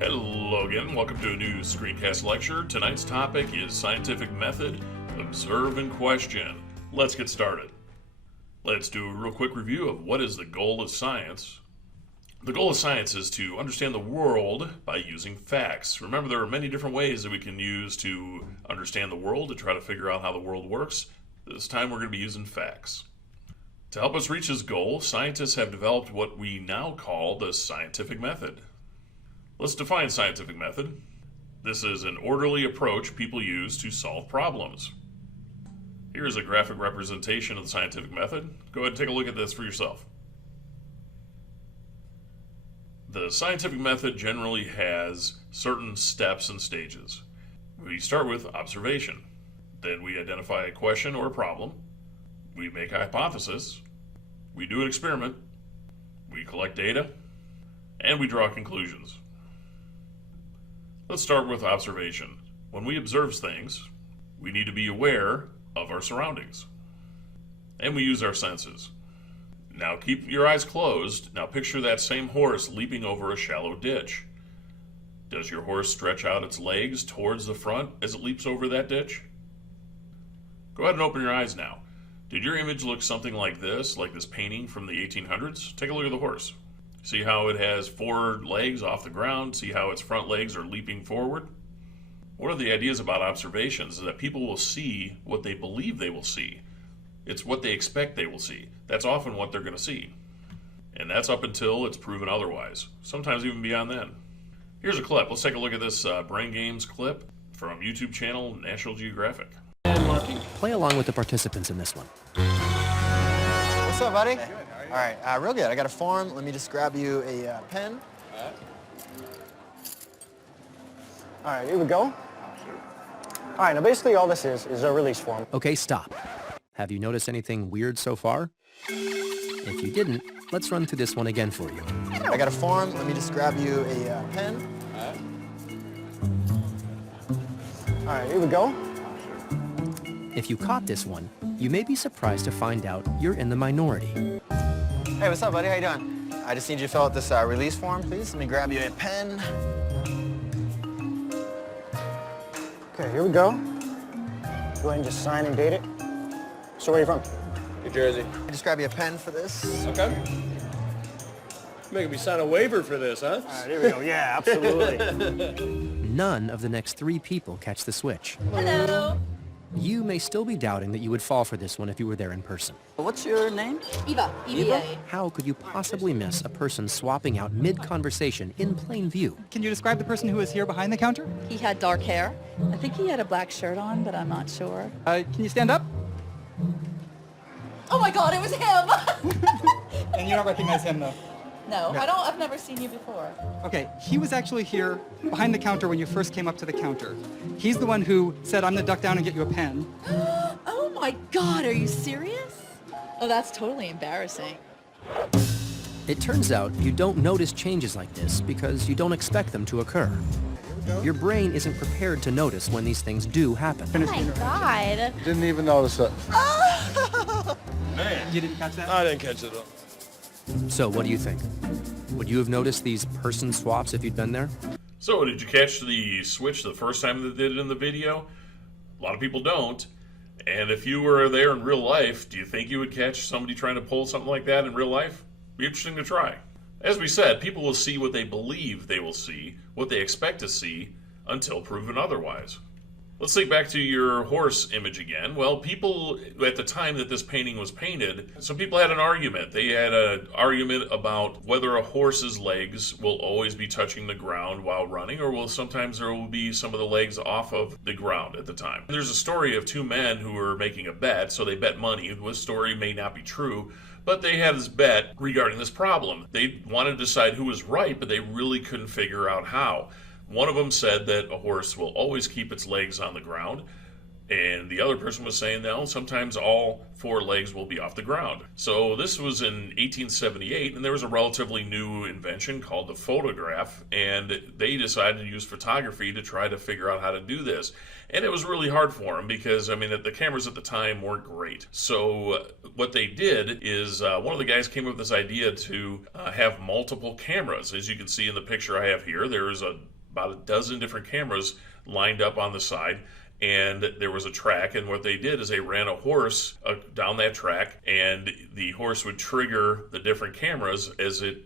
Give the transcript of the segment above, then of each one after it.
Hello again, welcome to a new screencast lecture. Tonight's topic is scientific method, observe and question. Let's get started. Let's do a real quick review of what is the goal of science. The goal of science is to understand the world by using facts. Remember, there are many different ways that we can use to understand the world, to try to figure out how the world works. This time we're going to be using facts. To help us reach this goal, scientists have developed what we now call the scientific method. Let's define scientific method. This is an orderly approach people use to solve problems. Here's a graphic representation of the scientific method. Go ahead and take a look at this for yourself. The scientific method generally has certain steps and stages. We start with observation. Then we identify a question or a problem. We make a hypothesis. We do an experiment. We collect data. And we draw conclusions. Let's start with observation. When we observe things, we need to be aware of our surroundings. And we use our senses. Now keep your eyes closed. Now picture that same horse leaping over a shallow ditch. Does your horse stretch out its legs towards the front as it leaps over that ditch? Go ahead and open your eyes now. Did your image look something like this painting from the 1800s? Take a look at the horse. See how it has four legs off the ground? See how its front legs are leaping forward? One of the ideas about observations is that people will see what they believe they will see. It's what they expect they will see. That's often what they're going to see. And that's up until it's proven otherwise. Sometimes even beyond then. Here's a clip. Let's take a look at this Brain Games clip from YouTube channel National Geographic. Play along with the participants in this one. What's up, buddy? Good. All right, real good. I got a form. Let me just grab you a pen. All right, here we go. All right, now basically all this is a release form. Okay, stop. Have you noticed anything weird so far? If you didn't, let's run through this one again for you. I got a form. Let me just grab you a pen. All right, here we go. If you caught this one, you may be surprised to find out you're in the minority. Hey, what's up, buddy? How you doing? I just need you to fill out this release form, please. Let me grab you a pen. Okay, here we go. Go ahead and just sign and date it. So where are you from? New Jersey. Just grab you a pen for this. Okay. Making me sign a waiver for this, huh? All right, here we go. Yeah, absolutely. None of the next three people catch the switch. Hello. You may still be doubting that you would fall for this one if you were there in person. What's your name? Eva. Eva? How could you possibly miss a person swapping out mid-conversation in plain view? Can you describe the person who was here behind the counter? He had dark hair. I think he had a black shirt on, but I'm not sure. Can you stand up? Oh my God, it was him! And you don't recognize him, though? No, I've never seen you before. Okay, he was actually here behind the counter when you first came up to the counter. He's the one who said, I'm gonna duck down and get you a pen. Oh my God, are you serious? Oh, that's totally embarrassing. It turns out you don't notice changes like this because you don't expect them to occur. Your brain isn't prepared to notice when these things do happen. Oh my God. Didn't even notice it. Man. You didn't catch that? I didn't catch it, though. So what do you think? Would you have noticed these person swaps if you'd been there? So, did you catch the switch the first time they did it in the video? A lot of people don't. And if you were there in real life, do you think you would catch somebody trying to pull something like that in real life? Be interesting to try. As we said, people will see what they believe they will see, what they expect to see, until proven otherwise. Let's think back to your horse image again. Well, people, at the time that this painting was painted, some people had an argument. They had an argument about whether a horse's legs will always be touching the ground while running, or will sometimes there will be some of the legs off of the ground at the time. There's a story of two men who were making a bet, so they bet money. This story may not be true, but they had this bet regarding this problem. They wanted to decide who was right, but they really couldn't figure out how. One of them said that a horse will always keep its legs on the ground. And the other person was saying, no, sometimes all four legs will be off the ground. So this was in 1878, and there was a relatively new invention called the photograph, and they decided to use photography to try to figure out how to do this. And it was really hard for them because, I mean, the cameras at the time weren't great. So what they did is one of the guys came up with this idea to have multiple cameras. As you can see in the picture I have here, there's about a dozen different cameras lined up on the side. And there was a track, and what they did is they ran a horse down that track, and the horse would trigger the different cameras as it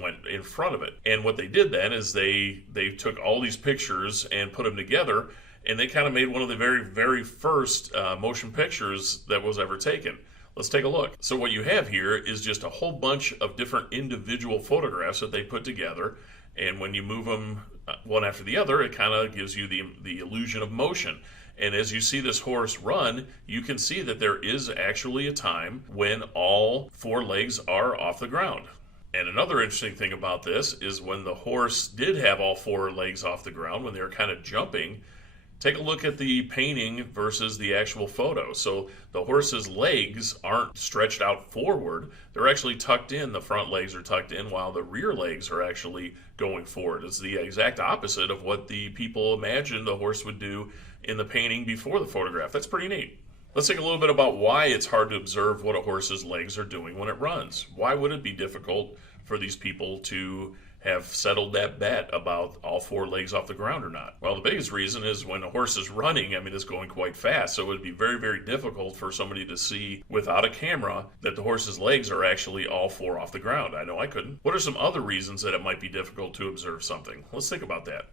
went in front of it. And what they did then is they took all these pictures and put them together, and they kind of made one of the very, very first motion pictures that was ever taken. Let's take a look. So what you have here is just a whole bunch of different individual photographs that they put together, and when you move them one after the other, it kind of gives you the illusion of motion. And as you see this horse run, you can see that there is actually a time when all four legs are off the ground. And another interesting thing about this is when the horse did have all four legs off the ground, when they were kind of jumping, take a look at the painting versus the actual photo. So the horse's legs aren't stretched out forward. They're actually tucked in. The front legs are tucked in while the rear legs are actually going forward. It's the exact opposite of what the people imagined the horse would do in the painting before the photograph. That's pretty neat. Let's think a little bit about why it's hard to observe what a horse's legs are doing when it runs. Why would it be difficult for these people to have settled that bet about all four legs off the ground or not? Well, the biggest reason is when a horse is running, I mean, it's going quite fast, so it would be very, very difficult for somebody to see without a camera that the horse's legs are actually all four off the ground. I know I couldn't. What are some other reasons that it might be difficult to observe something? Let's think about that.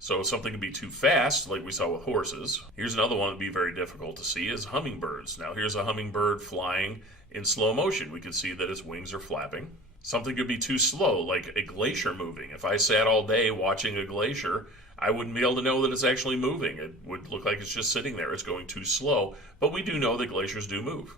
So something can be too fast, like we saw with horses. Here's another one that would be very difficult to see is hummingbirds. Now here's a hummingbird flying in slow motion. We can see that its wings are flapping. Something could be too slow, like a glacier moving. If I sat all day watching a glacier, I wouldn't be able to know that it's actually moving. It would look like it's just sitting there. It's going too slow. But we do know that glaciers do move.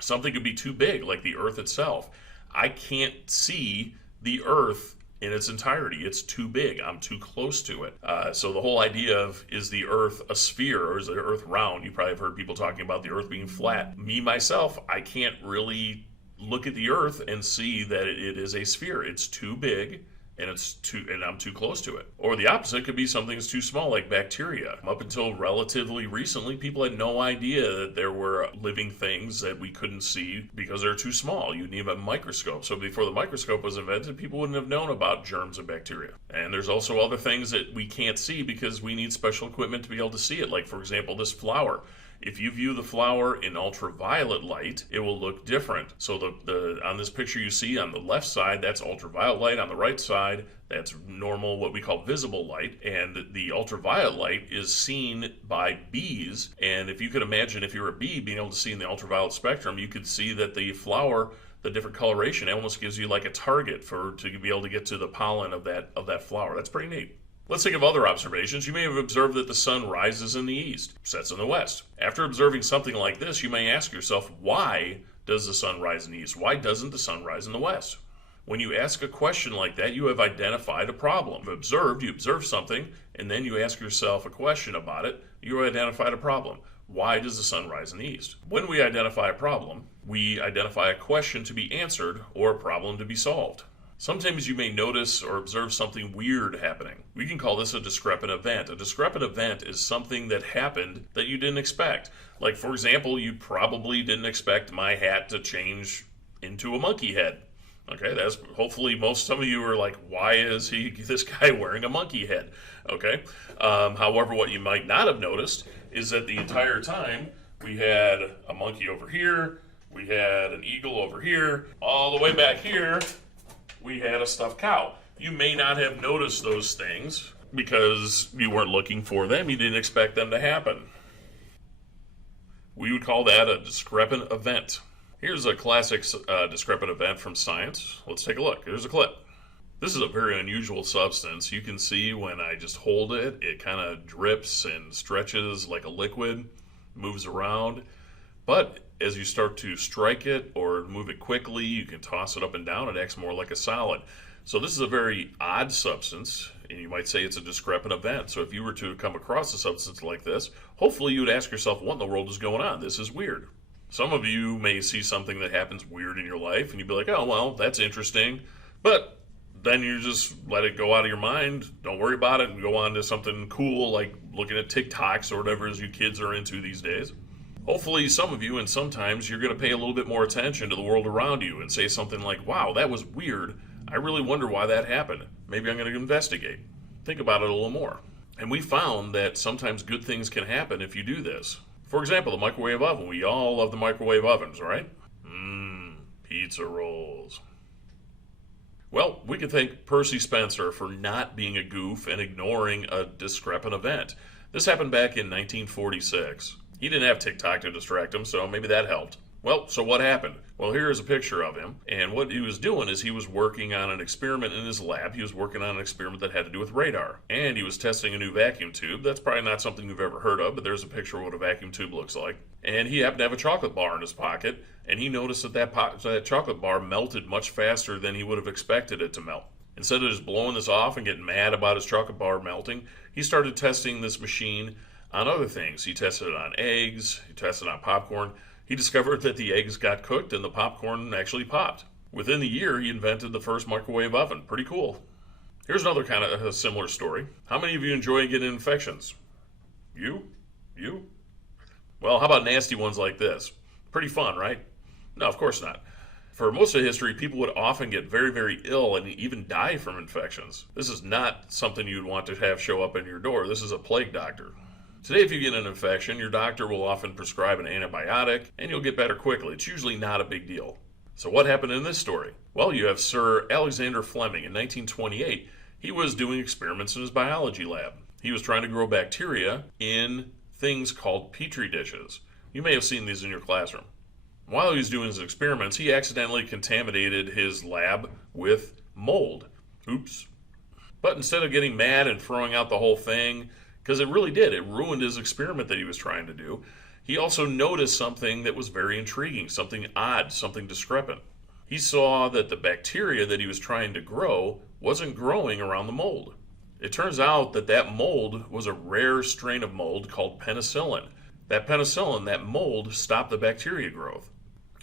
Something could be too big, like the Earth itself. I can't see the Earth in its entirety. It's too big. I'm too close to it. So the whole idea of, is the Earth a sphere or is the Earth round? You probably have heard people talking about the Earth being flat. Me, myself, I can't really look at the Earth and see that it is a sphere. It's too big and I'm too close to it. Or the opposite could be something that's too small, like bacteria. Up until relatively recently, people had no idea that there were living things that we couldn't see because they're too small. You need a microscope. So before the microscope was invented, people wouldn't have known about germs and bacteria. And there's also other things that we can't see because we need special equipment to be able to see it. Like, for example, this flower. If you view the flower in ultraviolet light, it will look different. So on this picture you see on the left side, that's ultraviolet light. On the right side, that's normal, what we call visible light. And the ultraviolet light is seen by bees. And if you could imagine if you're a bee being able to see in the ultraviolet spectrum, you could see that the flower, the different coloration, almost gives you like a target to be able to get to the pollen of that flower. That's pretty neat. Let's think of other observations. You may have observed that the sun rises in the east, sets in the west. After observing something like this, you may ask yourself, why does the sun rise in the east? Why doesn't the sun rise in the west? When you ask a question like that, you have identified a problem. You observe something, and then you ask yourself a question about it, you identified a problem. Why does the sun rise in the east? When we identify a problem, we identify a question to be answered or a problem to be solved. Sometimes you may notice or observe something weird happening. We can call this a discrepant event. A discrepant event is something that happened that you didn't expect. Like, for example, you probably didn't expect my hat to change into a monkey head. Okay, that's hopefully some of you are like, why is this guy wearing a monkey head? Okay, however, what you might not have noticed is that the entire time we had a monkey over here, we had an eagle over here, all the way back here, we had a stuffed cow. You may not have noticed those things because you weren't looking for them. You didn't expect them to happen. We would call that a discrepant event. Here's a classic discrepant event from science. Let's take a look. Here's a clip. This is a very unusual substance. You can see when I just hold it, it kind of drips and stretches like a liquid, moves around. But as you start to strike it or move it quickly, you can toss it up and down, it acts more like a solid. So this is a very odd substance, and you might say it's a discrepant event. So if you were to come across a substance like this, hopefully you would ask yourself, what in the world is going on? This is weird. Some of you may see something that happens weird in your life, and you'd be like, oh, well, that's interesting. But then you just let it go out of your mind. Don't worry about it and go on to something cool like looking at TikToks or whatever as you kids are into these days. Hopefully some of you, and sometimes you're going to pay a little bit more attention to the world around you and say something like, wow, that was weird. I really wonder why that happened. Maybe I'm going to investigate. Think about it a little more. And we found that sometimes good things can happen if you do this. For example, the microwave oven. We all love the microwave ovens, right? Pizza rolls. Well, we can thank Percy Spencer for not being a goof and ignoring a discrepant event. This happened back in 1946. He didn't have TikTok to distract him, so maybe that helped. Well, so what happened? Well, here is a picture of him, and what he was doing is he was working on an experiment in his lab. He was working on an experiment that had to do with radar, and he was testing a new vacuum tube. That's probably not something you've ever heard of, but there's a picture of what a vacuum tube looks like. And he happened to have a chocolate bar in his pocket, and he noticed that chocolate bar melted much faster than he would have expected it to melt. Instead of just blowing this off and getting mad about his chocolate bar melting, he started testing this machine on other things. He tested it on eggs, he tested it on popcorn. He discovered that the eggs got cooked and the popcorn actually popped. Within the year, he invented the first microwave oven. Pretty cool. Here's another kind of a similar story. How many of you enjoy getting infections? You? Well, how about nasty ones like this? Pretty fun, right? No, of course not. For most of history, people would often get very, very ill and even die from infections. This is not something you'd want to have show up in your door. This is a plague doctor. Today, if you get an infection, your doctor will often prescribe an antibiotic, and you'll get better quickly. It's usually not a big deal. So what happened in this story? Well, you have Sir Alexander Fleming. In 1928, he was doing experiments in his biology lab. He was trying to grow bacteria in things called petri dishes. You may have seen these in your classroom. While he was doing his experiments, he accidentally contaminated his lab with mold. Oops. But instead of getting mad and throwing out the whole thing, because it really did. It ruined his experiment that he was trying to do. He also noticed something that was very intriguing, something odd, something discrepant. He saw that the bacteria that he was trying to grow wasn't growing around the mold. It turns out that that mold was a rare strain of mold called penicillin. That penicillin, that mold, stopped the bacteria growth.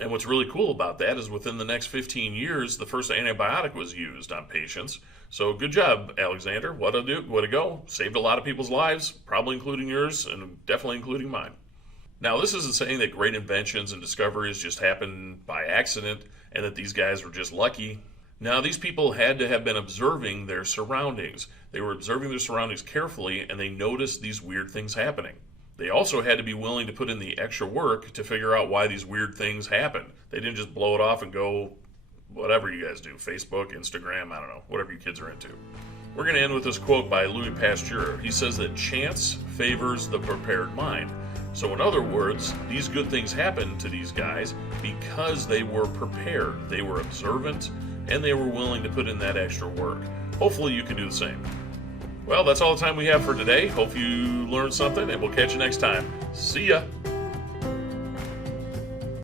And what's really cool about that is within the next 15 years, the first antibiotic was used on patients. So good job, Alexander. What a go. Saved a lot of people's lives, probably including yours and definitely including mine. Now, this isn't saying that great inventions and discoveries just happen by accident and that these guys were just lucky. Now, these people had to have been observing their surroundings. They were observing their surroundings carefully, and they noticed these weird things happening. They also had to be willing to put in the extra work to figure out why these weird things happen. They didn't just blow it off and go, whatever you guys do, Facebook, Instagram, I don't know, whatever you kids are into. We're going to end with this quote by Louis Pasteur. He says that chance favors the prepared mind. So in other words, these good things happened to these guys because they were prepared, they were observant, and they were willing to put in that extra work. Hopefully you can do the same. Well, that's all the time we have for today. Hope you learned something, and we'll catch you next time. See ya!